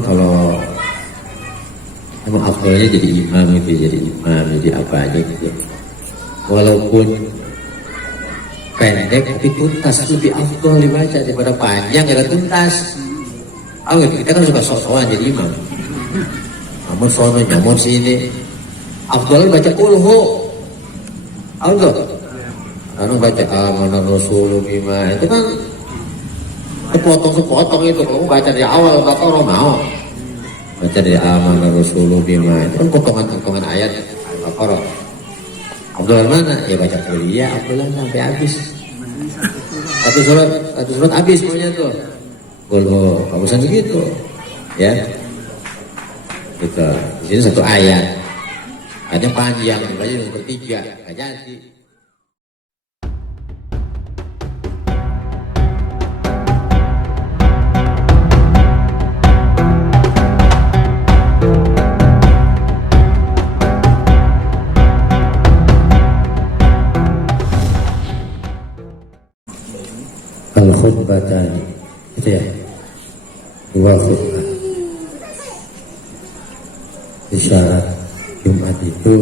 Kalau emang afdolnya jadi imam gitu, jadi apa aja gitu. Walaupun pendek tapi tuntas lebih afdol dibaca daripada panjang ya tuntas. Kita kan suka sok-sokan jadi imam. Namun sono nyamon sini. Afdol baca kulhu. Afdol. Anu baca amanah rasul bima itu kan sepotong itu. Kamu baca dari awal Baqarah mau. Baca dari amanah rasul bima itu kan potongan ayat Baqarah. Abdul mana? Ya baca kuliah Abdullah sampai habis. Satu surat habis pokoknya tuh. Kalau bagusan begitu, ya. Gitu. Di sini satu ayat. Ada panjang, baca yang bertiga, nggak jadi. Al-khutbatani itu ya, dua khutbah. Isyarat Jumat itu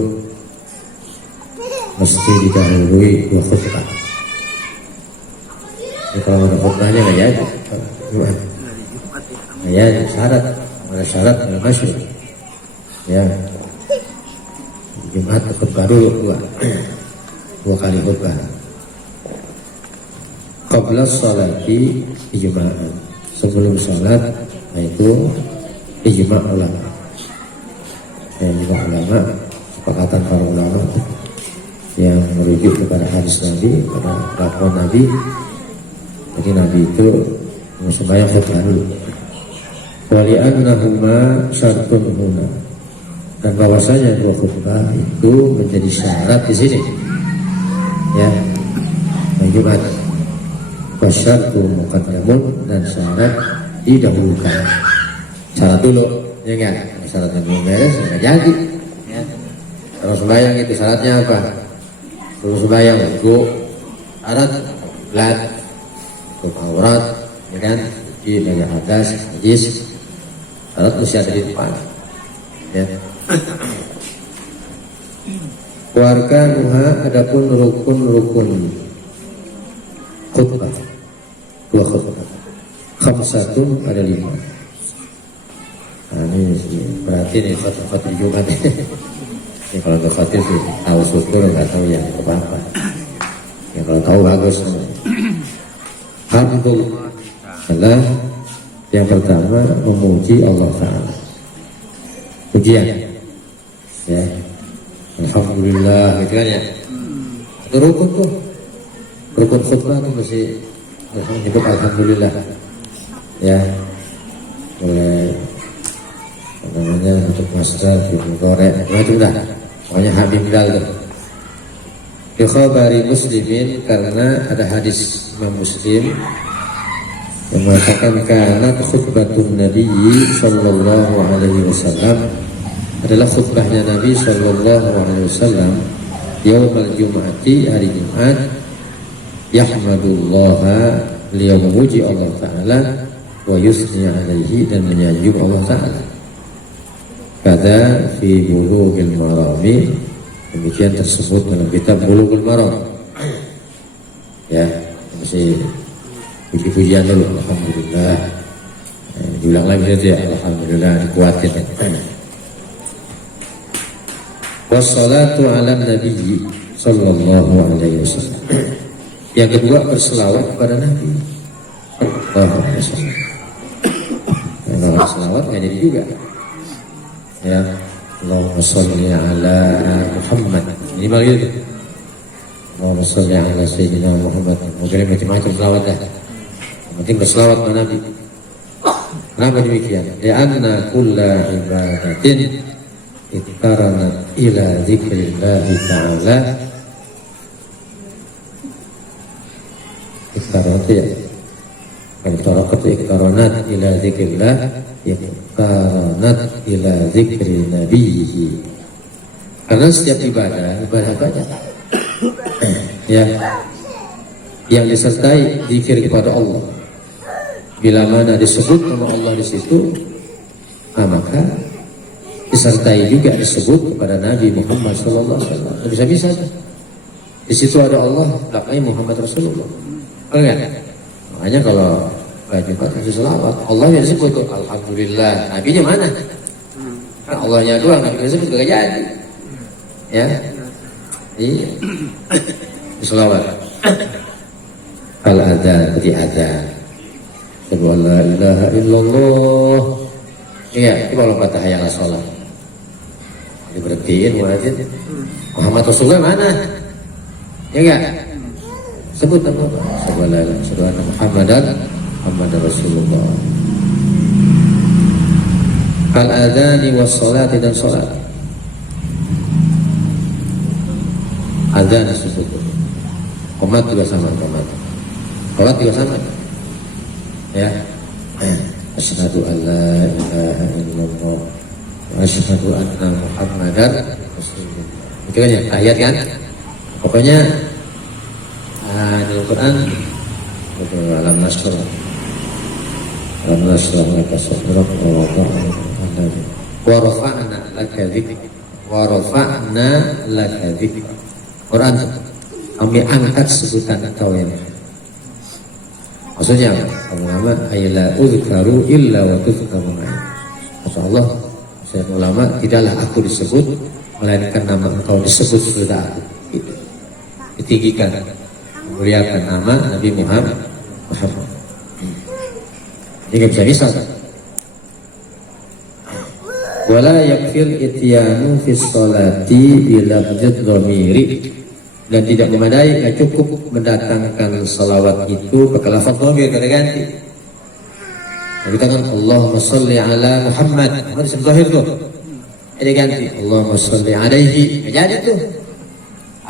mesti didahului dua khutbah. Kalau ada khutbahnya nggak jadi Jumat, nggak jadi. Ada syarat nggak masuk. Ya, Jumat khutbah dulu dua kali khutbah. Qabla sholati ijma'an, sebelum sholat, itu ijma' ulama. Ijma' ulama, sepakatan para ulama yang merujuk kepada hadis Nabi, pada kelakuan Nabi. Jadi Nabi itu sembahyang khutbah dulu. Wali'annahuma syartun huna, dan bahwasanya dua khutbah itu menjadi syarat di sini. Ya, Jumat. Wasyartu muqaddamun, dan syarat didahulukan. Syarat dulu, ya kan? Syaratnya belum beres, nggak jadi. Ya. Kalau sembahyang itu syaratnya apa? Kalau sembahyang wudu, syarat belat, aurat, ya kan? Cuci dari hadas, najis, syarat mesti ada di depan. Ya. Warkanuha, adapun rukun-rukun khutbah, dua khutbah. Khamsatun, ada 5. Nah, ini berarti nih khutbah Jumat. Ini kalau untuk khutbah sih tahu syukur, nggak tahu ya apa-apa. Ya kalau tahu bagus. Alhamdulillah, yang pertama memuji Allah Ta'ala. Pujian. Ya. Alhamdulillah, gitu kan ya. Itu rukun tuh. Rukun khutbah itu mesti menyebut alhamdulillah. Ya. Oleh namanya untuk master Ibnu Qore, itu dah. Pokoknya hamdal tuh. Di khabari Muslimin, karena ada hadis Imam Muslim yang mengatakan kanat khutbatun Nabi sallallahu alaihi wasallam, adalah khutbahnya Nabi sallallahu alaihi wasallam yaumul jum'ati, hari Jumat, yahmadullaha, beliau memuji Allah Ta'ala, wa yusni alaihi, dan menyanjung Allah Ta'ala. Kada fi bulughil marami, demikian tersebut dalam kitab Bulughul Maram. Ya, masih puji-pujian dulu, alhamdulillah. Diulang lagi saja ya, alhamdulillah, dikuatin. Wassalatu ala nabiyyi sallallahu alaihi wasallam. Yang kedua, berselawat kepada Nabi sallallahu alaihi wasallam. Kalau berselawat nggak jadi juga. Ya, Allahumma sholli ala Muhammad. Ini malah gitu. Allahumma sholli ala Sayyidina Muhammad. Mungkin macam-macam selawat dah. Yang penting berselawat kepada Nabi. Kenapa demikian? Li'anna kulla ibadatin iqtaranat ila dzikrillahi ta'ala. Iqtaranat ya. Iqtaranat ila dzikrillah, iqtaranat ila dzikri nabiyhi. Karena setiap ibadah ya, yang disertai zikir kepada Allah. Bila mana disebut nama Allah di situ, maka disertai juga disebut kepada Nabi Muhammad SAW. Bisa-bisa di situ ada Allah, belakangnya Muhammad Rasulullah. Enggak? Makanya kalau baju kasih selawat, Allah yang disebut tuh, alhamdulillah. Nabinya mana? Nah, Allahnya doang, Nabi disebut gak jadi. Ya, iya. Selawat. Al-adhan, berarti adhan. Sebuah la ilaha illallah. Iya, itu kalau kata hayal sholat. Diberhentiin muadzin. Muhammad Rasulullah mana? Ya enggak? Sebut nama apa? Subhanallah Muhammad Rasulullah. Al-adhani was salati dan salat. Adhan disebut. Qomat juga sama, qomat. Salat juga sama. Ya. Asyhadu an la ilaha illallah wa asyhadu anna Muhammadar Rasulullah. Itu kan ya, ayat kan? Pokoknya dalam Quran alam nasrah laka sadrak wa rafa'na laka dzikrak wa rafa'na laka dzikrak. Quran, kami angkat sebutan engkau yang maksudnya ulama ayla uzkaru illa wa tuzkaru ma'i. Kata Allah, saya ulama, tidaklah aku disebut melainkan nama engkau disebut sudah aku. Itu ditinggikan, memuliakan nama Nabi Muhammad. Ini bisa wala yakfir ityanu fi sholati bila dhamiri, dan tidak memadai, cukup mendatangkan salawat itu pakai lafaz dhamir kata ganti. Kita kan Allahumma sholli ala Muhammad, harus zahir tuh. Ini ganti Allahumma sholli alaihi, jadi tuh.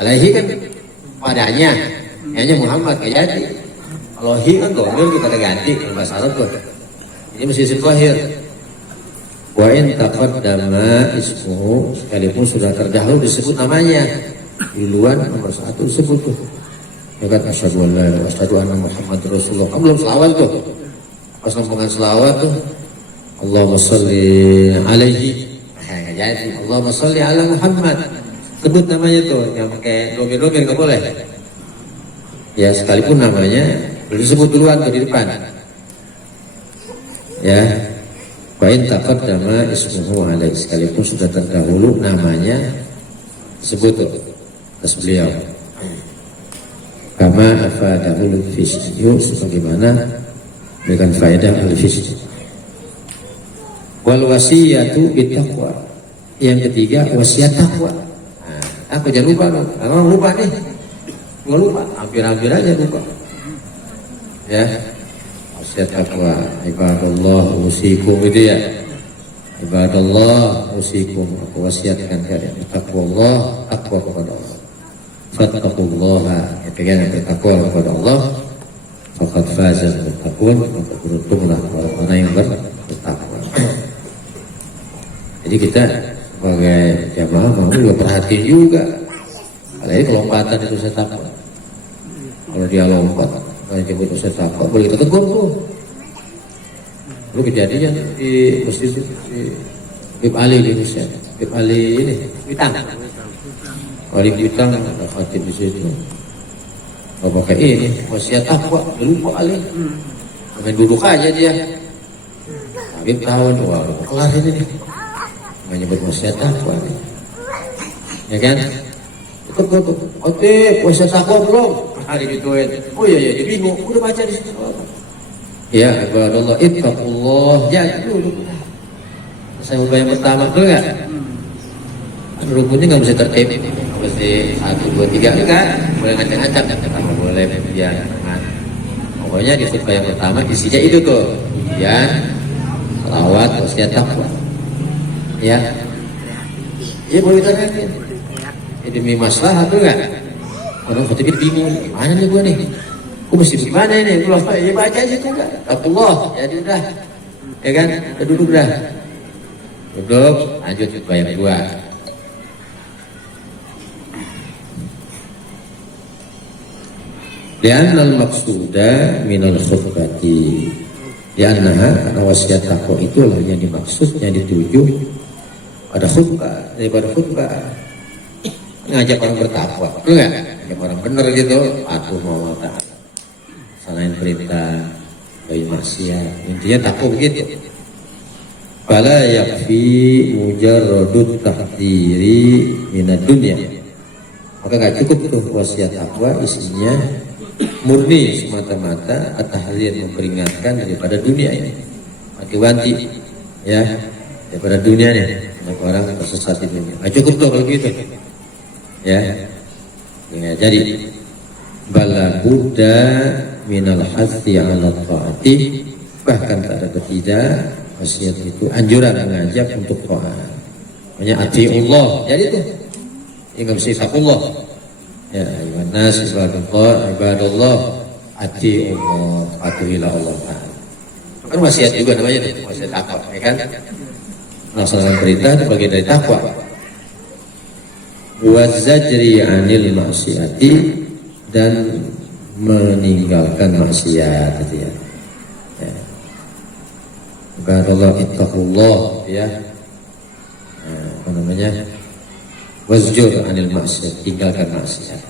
Alaihi kan padanya, hanya Muhammad jadi. Kalau hi kan dhamir kita ganti bahasa Arab tuh. Ini mesti zahir. Wa in taqaddama ismuhu, sekalipun sudah terdahulu disebut namanya. Duluan nomor satu disebut tuh. Ya kan asyhadu an la ilaha illallah wa asyhadu anna Muhammadar Rasulullah. Kamu belum selawat tuh. Pas ngomongin selawat tuh, Allahumma sholli alaihi. Nah, jadi Allahumma sholli ala Muhammad. Sebut namanya tuh, yang pakai domir-domir enggak boleh. Ya, sekalipun namanya belum disebut duluan tuh di depan. Ya. Wa in taqaddama ismuhu alaihi, sekalipun sudah terdahulu namanya disebut tuh atas beliau. Kama afadahul fisyu, sebagaimana dengan faedah al-fisyu. Wal wasiyatu bittaqwa, yang ketiga wasiat takwa. Nah, aku jangan lupa dong, kalau lupa nih, gua lupa, hampir-hampir aja lupa. Ya, wasiat takwa. Ibadallah usikum itu ya. Ibadallah usikum, aku wasiatkan kalian takwa Allah, takwa kepada Allah. Fattaqullaha, kalian yang bertakwa kepada Allah, faqad fazal muttaqun, maka beruntunglah orang-orang yang bertakwa. Jadi kita sebagai jamaah mau juga perhatiin juga. Apalagi kelompatan itu saya takwa. Kalau dia lompat, kalau dia butuh saya takwa, boleh kita tegur tuh. Lu kejadian di masjid di Bib Ali di Indonesia, Bib Ali ini, Witang. Wali Witang ada khatib di situ. Oh pakai ini, wasiat takwa, lupa Ali. Main duduk aja dia. Habib tahun, wah kelar ini nih. Menyebut wasiat takwa nih. Ya kan? Itu oke, wasiat takwa belum? Hari dituin. Oh iya, dia bingung. Udah baca di situ apa? Ya, ibadallah ittaqullah. Ya, dulu. Saya ubah yang pertama tuh enggak? Rukunnya enggak bisa tertib. Mesti 1, 2, 3 enggak? Boleh ngacak-ngacak, enggak boleh ya. Pokoknya di khutbah yang pertama isinya itu tuh. Ya, selawat wasiat takwa. Ya. Ya boleh terangin. Demi masalah tuh enggak? Orang khutbah bingung, gimana nih gua nih? Aku mesti gimana ini? Aku lupa, ya baca aja juga. Allah, jadi udah, ya kan? Kita duduk dah. Duduk, lanjut khutbah yang kedua. Li'anna al-maqsuda minal khutbati, karena wasiat takwa itulah yang dimaksud, yang dituju pada khutbah. Daripada khutbah ngajak orang bertakwa, enggak? Ngajak orang bener gitu, patuh mau taat, salahin perintah, jauhi maksiat. Intinya takwa begitu. Fala yakfi mujarradut tahdhiri minad dunya. Maka gak cukup tuh wasiat takwa isinya murni semata-mata at-tahdzir, memperingatkan daripada dunia ini. Wanti-wanti ya daripada dunia nih, orang tersesat di dunia. Gak cukup tuh kalau gitu. Ya. Jadi bala buddha minal hathi ala ta'ati, bahkan tak ada ketidak wasiat itu anjuran mengajak untuk taat. Makanya atiullah. Jadi itu ingat sifatullah. Ya, ayuhan nas ibadallah atiullah, atuhilah Allah Ta'ala. Kan wasiat juga namanya itu, wasiat takwa, ya kan? Melaksanakan perintah itu bagian dari takwa. Wa zajri 'anil maksiati, dan meninggalkan maksiat itu ya. Ibadallah ittaqullah ya. Apa namanya? Wazjur 'anil maksiat, tinggalkan maksiat.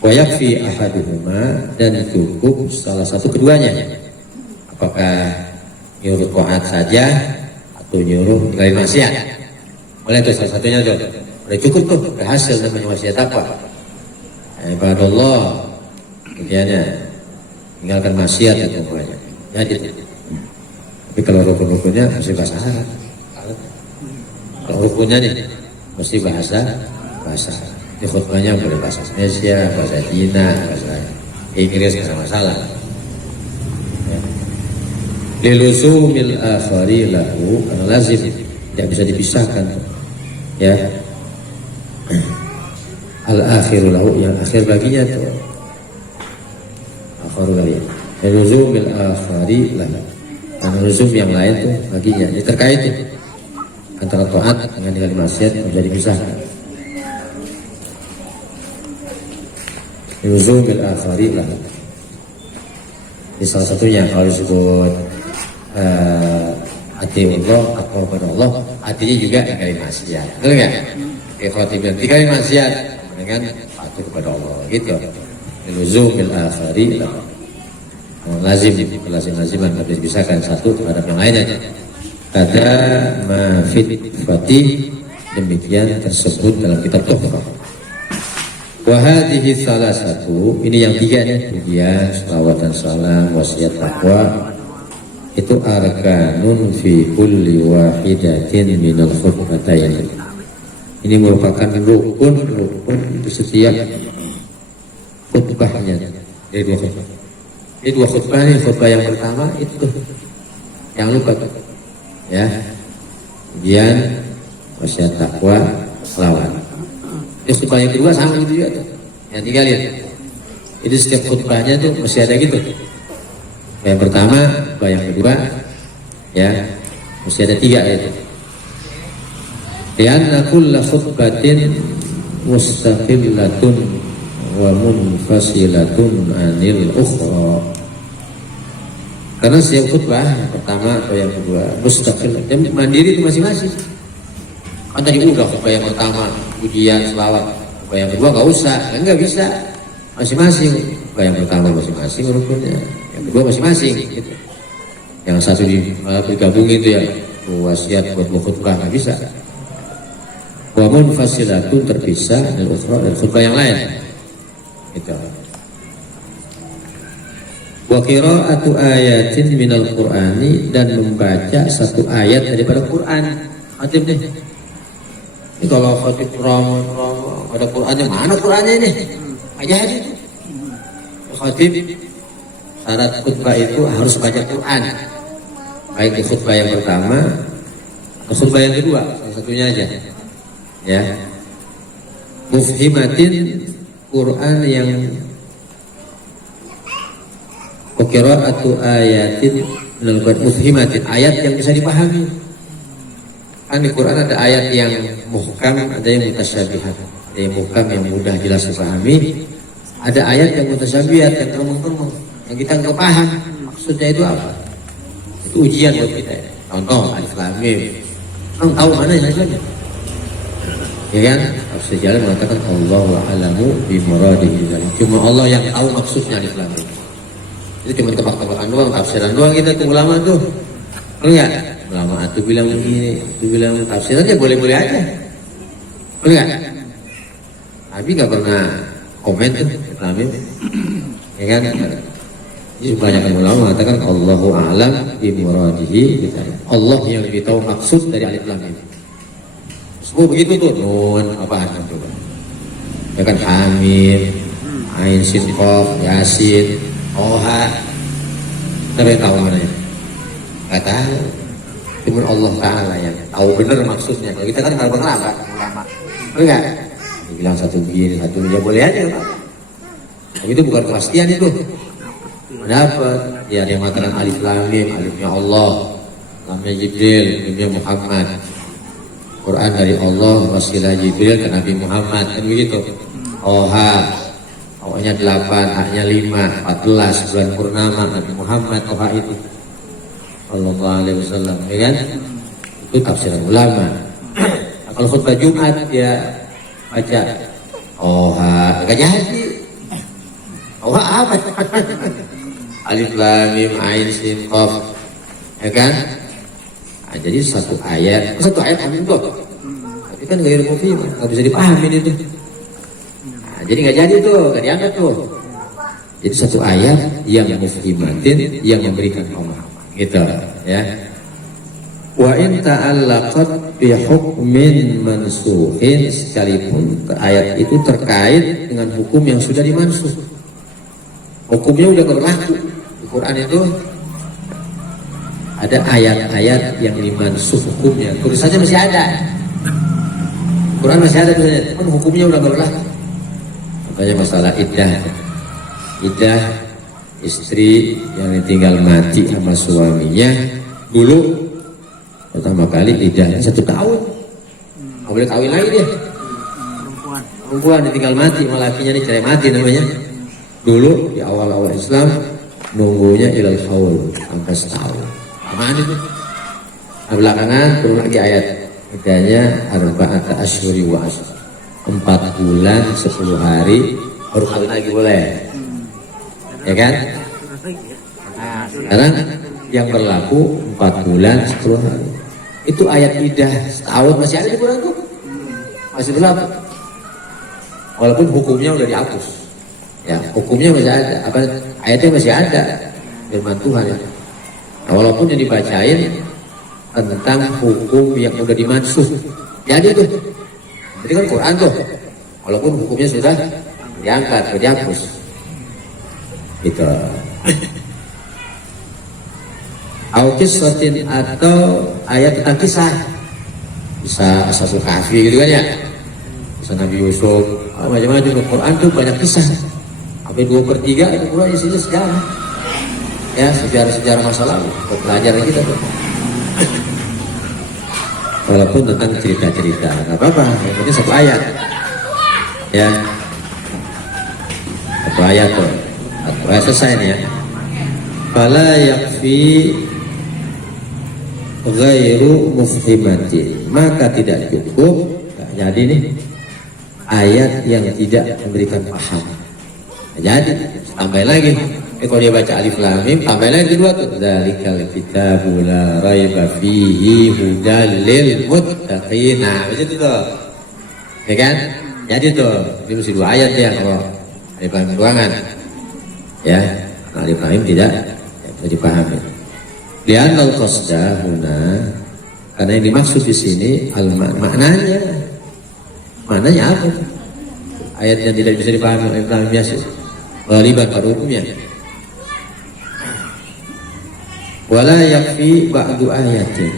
Wa yakfi ahaduhuma, dan cukup salah satu keduanya. Apakah nyuruh taat saja atau nyuruh tinggalin maksiat? Boleh tuh salah satunya tuh. Udah cukup tuh, berhasil namanya wasiat takwa. Ibadallah, kemudiannya tinggalkan maksiat itu pokoknya. Jadi, tapi kalau rukun-rukunnya masih bahasa Arab. Kalau rukunnya nih mesti bahasa Arab. Di khutbahnya boleh bahasa Indonesia, bahasa Cina, bahasa Inggris, nggak masalah. Lilusumil akhari lahu, karena lazim, tidak bisa dipisahkan. Ya. Al-akhiru lahu, yang akhir baginya tuh akhiru lahu. Lilusumil akhari lahu, karena luzum yang lain tuh baginya. Ini terkait tuh antara taat dengan tinggal maksiat menjadi dipisahkan. Lilusumil akhari lahu. Ini salah satunya kalau disebut hati Allah, takwa kepada Allah, hatinya juga tinggalin maksiat, betul nggak? Ikhwatibil, tinggalin maksiat dengan patuh kepada Allah, gitu. Luzumil akhari, lazim nggak bisa dipisahkan satu terhadap yang lainnya. Kata mafid fatih, demikian tersebut dalam kitab Tuhfah. Wahadihi salah satu, ini yang tiga nih, pujian, salawat dan salam, wasiat takwa. Itu arkanun fi kulli wahidatin minal khutbatain. Ini merupakan rukun di setiap khutbahnya dari dua khutbah. Ini dua khutbah, ini khutbah yang pertama itu yang lupa ya, kemudian wasiat takwa, selawat. Ini khutbah yang kedua sama gitu juga tuh. Yang tiga lihat, itu setiap khutbahnya tuh masih ada gitu. Yang pertama, yang kedua, ya, mesti ada tiga itu. Lianna kulla khutbatin mustaqillatun wa munfasilatun anil ukhra. Karena setiap khutbah, yang pertama atau yang kedua, mustaqil, dan mandiri itu masing-masing. Kan tadi udah khutbah yang pertama, pujian, selawat. Khutbah yang kedua nggak usah, nggak bisa. Masing-masing. Khutbah yang pertama masing-masing rukunnya. Yang kedua masing-masing gitu. Yang satu digabungin itu ya wasiat buat khutbah nggak bisa. Wa munfasilatun, terpisah dan ukhra, dan khutbah yang lain gitu. Wa qira'atu ayatin minal qur'ani, dan membaca satu ayat daripada Quran. Khatib nih, ini kalau khatib rom ada Qurannya, mana Qurannya ini aja aja itu khatib. Syarat khutbah itu harus baca Quran, baik di khutbah yang pertama atau khutbah yang kedua, salah satunya aja ya. Mufhimatin, Quran yang qira'atu ayatin mufhimatin, ayat yang bisa dipahami. Kan di Quran ada ayat yang muhkam, ada yang mutasyabihat. Ada yang muhkam yang mudah jelas dipahami, ada ayat yang mutasyabihat yang keremung-keremung yang kita nggak paham maksudnya itu apa. Itu ujian buat kita. Contoh alif lam mim. Orang tahu mana yang saja. Ya kan? Sejarah mengatakan Allahu a'lamu bi muradihi. Cuma Allah yang tahu maksudnya alif lam mim. Itu cuma tebak-tebakan doang, tafsiran doang kita tuh ulama tuh. Enggak? Ulama itu bilang begini, itu bilang tafsirannya boleh-boleh aja. Enggak? Nabi nggak pernah komen tuh alif lam mim. Ya kan? Jadi banyak ulama mengatakan Allahu a'lam bi muradihi. Allah yang lebih tahu maksud dari alif lam mim. Semua begitu tuh, nun apa artinya coba? Ya kan hamim, ain sin qaf, yasin, oha. Tapi tahu mana ya? Gak tahu. Cuma Allah Taala yang tahu benar maksudnya. Kalau kita kan kalau pengelaba, ulama, enggak? Dibilang satu begini, satu ya boleh aja Pak. Tapi itu bukan kepastian itu. Kenapa? Ya dia mengatakan alif lam mim, alifnya Allah, lamnya Jibril, lamnya Muhammad. Quran dari Allah, wasilah Jibril ke Nabi Muhammad, kan begitu. Oha, O-nya 8, A-nya 5, 14, bulan purnama Nabi Muhammad, Oha itu Sallallahu Alaihi Wasallam, ya kan? Itu tafsiran ulama. Nah, kalau khutbah Jumat dia baca Oha, gak jadi. Oha apa? Alif lam mim ain sin qaf, ya kan? Nah, jadi satu ayat amin tuh. Tapi kan gak mufhim, nggak bisa dipahamin itu. Nah, jadi nggak jadi tuh, nggak diangkat tuh. Jadi satu ayat yang mufhimatin, yang memberikan pemahaman, gitu, ya. Wa in ta'allaqat bi hukmin mansukhin, sekalipun ayat itu terkait dengan hukum yang sudah dimansuh. Hukumnya udah berlaku. Di Quran itu ada ayat-ayat yang dimansuh hukumnya, tulisannya masih ada. Quran masih ada tulisannya, kan hukumnya udah berlaku. Contohnya masalah iddah istri yang ditinggal mati sama suaminya dulu pertama kali iddahnya 1 tahun, nggak boleh kawin lagi dia. Perempuan ditinggal mati sama lakinya, nih cerai mati namanya. Dulu di awal-awal Islam nunggunya ilal haul sampai setahun. Aman itu. Nah, belakangan turun lagi ayat idahnya arba'ata asyhuri wa asyhur. 4 bulan 10 hari baru kawin lagi boleh. Ya kan? Nah, sekarang yang berlaku 4 bulan 10 hari. Itu ayat idah setahun masih ada di Quran tuh. Masih berlaku. Walaupun hukumnya udah dihapus. Ya, hukumnya masih ada. Apa ayatnya masih ada. Firman Tuhan ya. Nah, walaupun yang dibacain tentang hukum yang udah dimansuh, jadi tuh, jadi kan Quran tuh, walaupun hukumnya sudah diangkat, sudah dihapus, gitu. Kiswatin atau ayat tentang kisah, bisa Ashabul Kahfi gitu kan ya, kisah Nabi Yusuf, macam-macam. Quran tuh banyak kisah, sampai 2/3 itu Quran isinya sejarah. Ya, sejarah masa lalu, pelajaran kita tuh. Walaupun tentang cerita-cerita, nggak apa-apa, yang penting 1 ayat. Ya, 1 ayat tuh, 1 ayat selesai nih ya. Fala yakfi ghairu mufhimatin, maka tidak cukup, jadi nih ayat yang tidak memberikan paham. Jadi tambah lagi. Kalau dia baca alif lam mim, tambah lagi 2 tuh. Dzalikal kitabu la raiba fihi hudal lil muttaqin. Nah, begitu tuh. Ya kan? Jadi tuh, ini mesti 2 ayat ya kalau alif lam mim ruangan. Ya, alif lam mim tidak bisa dipahami. Li'annal qasda huna, karena yang dimaksud di sini maknanya. Maknanya apa? Ayat yang tidak bisa dipahami alif lam mim biasa. Ghaliban pada hukumnya. Wala yakfi ba'du ayatin,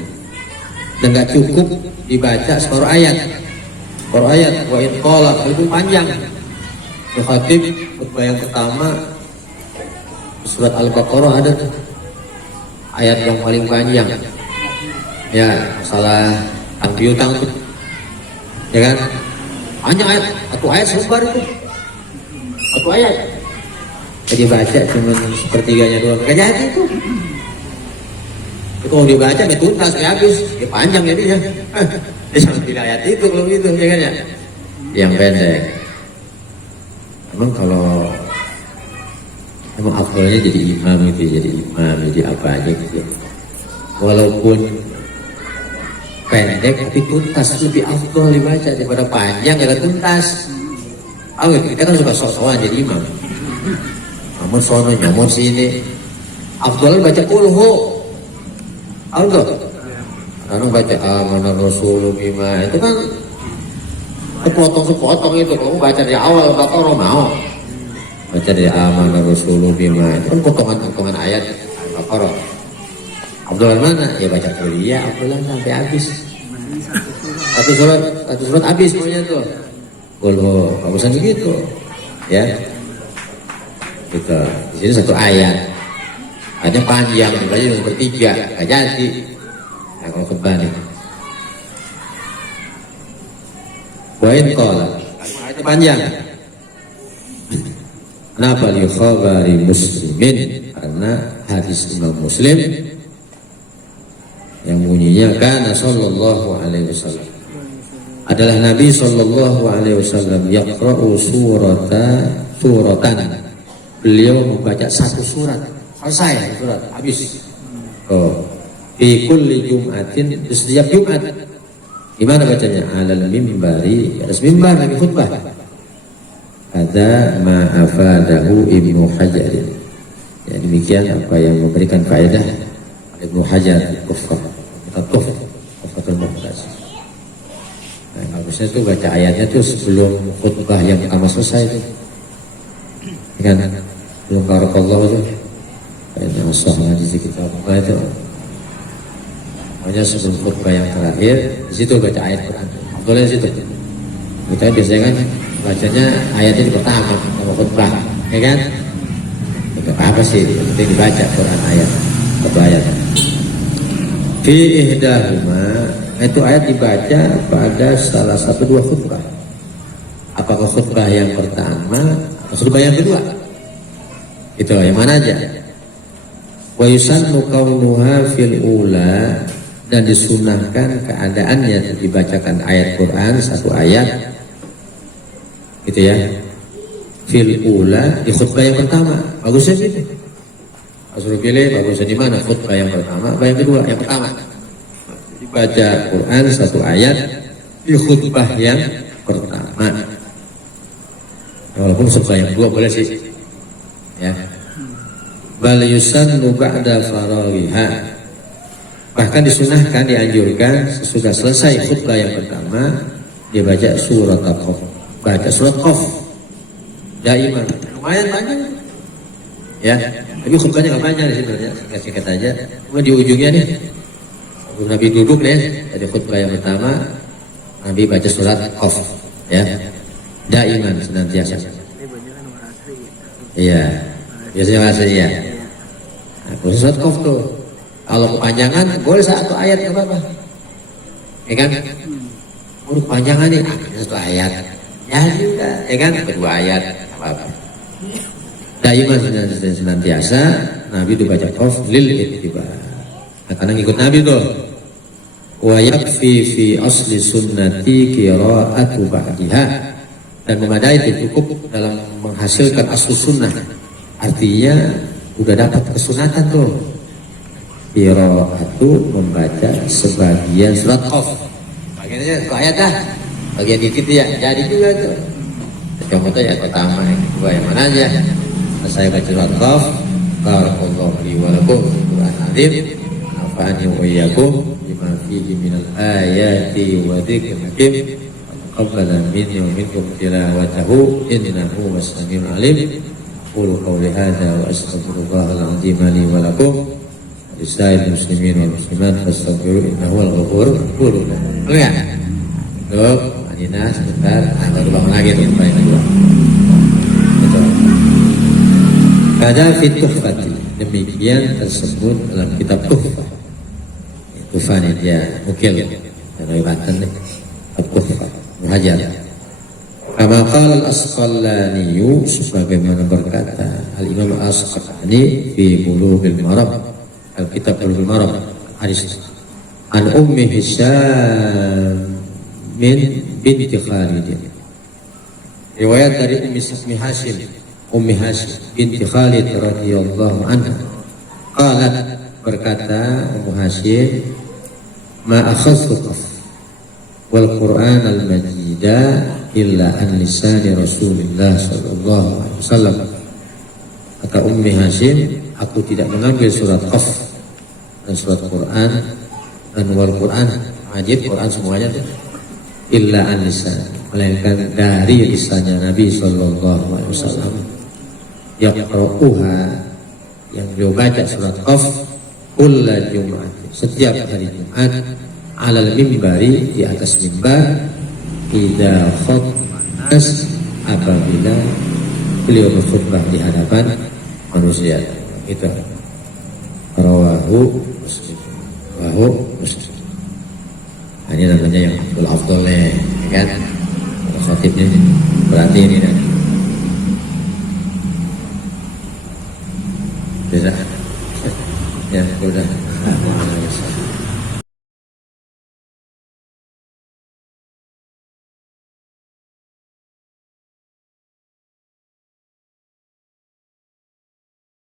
dan gak cukup dibaca separuh ayat. Separuh ayat wa in qala, itu panjang. Khatib khutbah yang pertama surat Al-Baqarah ada tuh ayat yang paling panjang. Ya, masalah piutang tuh. Ya kan? Panjang ayat, 1 ayat selembar itu. 1 ayat. Jadi baca cuma 1/3 doang. Gak jadi itu. Kalau dibaca dia tuntas, dia habis, dia panjang jadinya. Dia sampai pilih ayat itu kalau gitu, ya kan ya? Yang pendek. Emang kalau emang afdolnya jadi imam itu, jadi apa aja gitu. Walaupun pendek tapi tuntas lebih afdol dibaca daripada panjang gak tuntas. Kita kan suka sok-sokan jadi imam. Namun sono nyamon sini. Afdol baca kulhu. Afdol. Orang baca amanah rasul bima itu kan sepotong itu. Kamu baca dari awal Baqarah mau. Baca dari amanah rasul bima itu kan potongan ayat Baqarah. Abdul mana? Ya baca kuliah Abdul sampai habis. Satu surat habis pokoknya tuh. Kalau kamu usah begitu, ya. Gitu. Di sini satu ayat. Ada panjang, belajar bertiga, nggak jadi. Nah, kalau khutbah nih. Wain kola. Ayat panjang. Kenapa li khabari muslimin? Karena hadis Imam Muslim yang bunyinya kana sallallahu alaihi wasallam adalah Nabi sallallahu alaihi wasallam yaqra'u suratan. Beliau membaca satu surat, selesai surat habis. Fi kulli jum'atin, setiap Jumat. Gimana bacanya? Alal mimbari, atas mimbar lagi khutbah. Ada ma afadahu Ibnu Hajar. Ya, demikian apa yang memberikan faedah Ibnu Hajar Tuhfatul Muhtaj. Nah, bagusnya tuh baca ayatnya tuh sebelum khutbah yang pertama selesai tuh. Kan belum barakallahu tuh. Kayaknya masalah di kita apa itu. Pokoknya sebelum khutbah yang terakhir di situ baca ayat Quran. Boleh di situ. Kita biasanya kan bacanya ayatnya di pertama kalau khutbah, ya kan? Untuk apa sih? Penting dibaca Quran ayat satu ayat. Fi ihdahuma, itu ayat dibaca pada salah satu dua khutbah. Apakah khutbah yang pertama atau khutbah yang kedua? Itu yang mana aja? Wa yusannu kaunuha fil ula, dan disunahkan keadaannya dibacakan ayat Quran satu ayat. Gitu ya. Fil ula, di khutbah yang pertama. Bagusnya gitu. Suruh pilih bagusnya di mana, khutbah yang pertama apa yang kedua? Yang pertama dibaca Quran satu ayat di khutbah yang pertama. Walaupun khutbah yang kedua boleh sih, ya. Bal yusannu ba'da faraghiha, bahkan disunahkan, dianjurkan sesudah selesai khutbah yang pertama dia baca surat Qaf, baca surat Qaf. Daiman lumayan banyak, ya. Tapi khutbahnya nggak panjang di situ, ya. Singkat aja. Cuma di ujungnya nih, sebelum Nabi duduk nih, dari khutbah yang pertama, Nabi baca surat Qaf, ya. Daiman senantiasa. Iya, biasanya aslinya. Nah, khusus surat Qaf tuh, kalau kepanjangan boleh satu ayat nggak apa-apa, ya kan? Kepanjangan nih, satu ayat, ya juga, ya kan? Kedua ayat, apa-apa. Daiman senantiasa Nabi itu baca Qaf lil ittiba. Nah, karena ngikut Nabi tuh. Wa yakfi fi asli sunnati qira'atu ba'diha, dan memadai itu cukup dalam menghasilkan asli sunnah. Artinya udah dapat kesunatan tuh. Qira'atu membaca sebagian surat Qaf. Bagiannya satu ayat dah. Bagian dikit ya. Jadi juga tuh. Contohnya ayat pertama, yang kedua, yang mana aja. Saya baca surat Qaf. Barakallahu li wa lakum fil Qur'an azim. Nafa'ani wa iyyakum bima fihi minal ayati wa dzikril hakim. Taqabbala minni wa minkum tilawatahu innahu was-sami'ul 'alim. Qulu qawli hadza wa astaghfirullahal 'azim li wa lakum. Lisa'il muslimin wal muslimat fastaghfiru innahu al-ghafurur rahim. Boleh enggak? Dok, Adina sebentar, baru bangun lagi tuh yang kedua. Ada Tuhfati, demikian tersebut dalam kitab Tuhfah. Tuhfah ini dia mukil dan riwayatan nih. Tuhfah Muhajar. Kama qala al-Asqalani, sebagaimana berkata Al-Imam Al-Asqalani fi Bulughil Maram, al-kitab Bulughil Maram, hadis an Ummi Hisham min binti Khalid. Riwayat dari Ummi Hashim binti Khalid radhiyallahu anha. Qalat, berkata Ummu Hashim, ma akhadtu qaf wal Qur'an al majida illa an lisani Rasulullah sallallahu alaihi wasallam. Kata Ummi Hashim, aku tidak mengambil surat Qaf dan surat Quran dan wal Quran majid, Quran semuanya illa an lisan, melainkan dari lisannya Nabi sallallahu alaihi wasallam. Yaqra'uha, yang beliau baca surat Qaf kulla Jumat, setiap hari Jumat, alal mimbari, di atas mimbar, idza khatmas, apabila beliau berkhutbah di hadapan manusia. Itu rawahu Muslim. Nah, ini namanya yang afdal, ya kan? Khatibnya berarti ini kan. Bisa. Ya, sudah.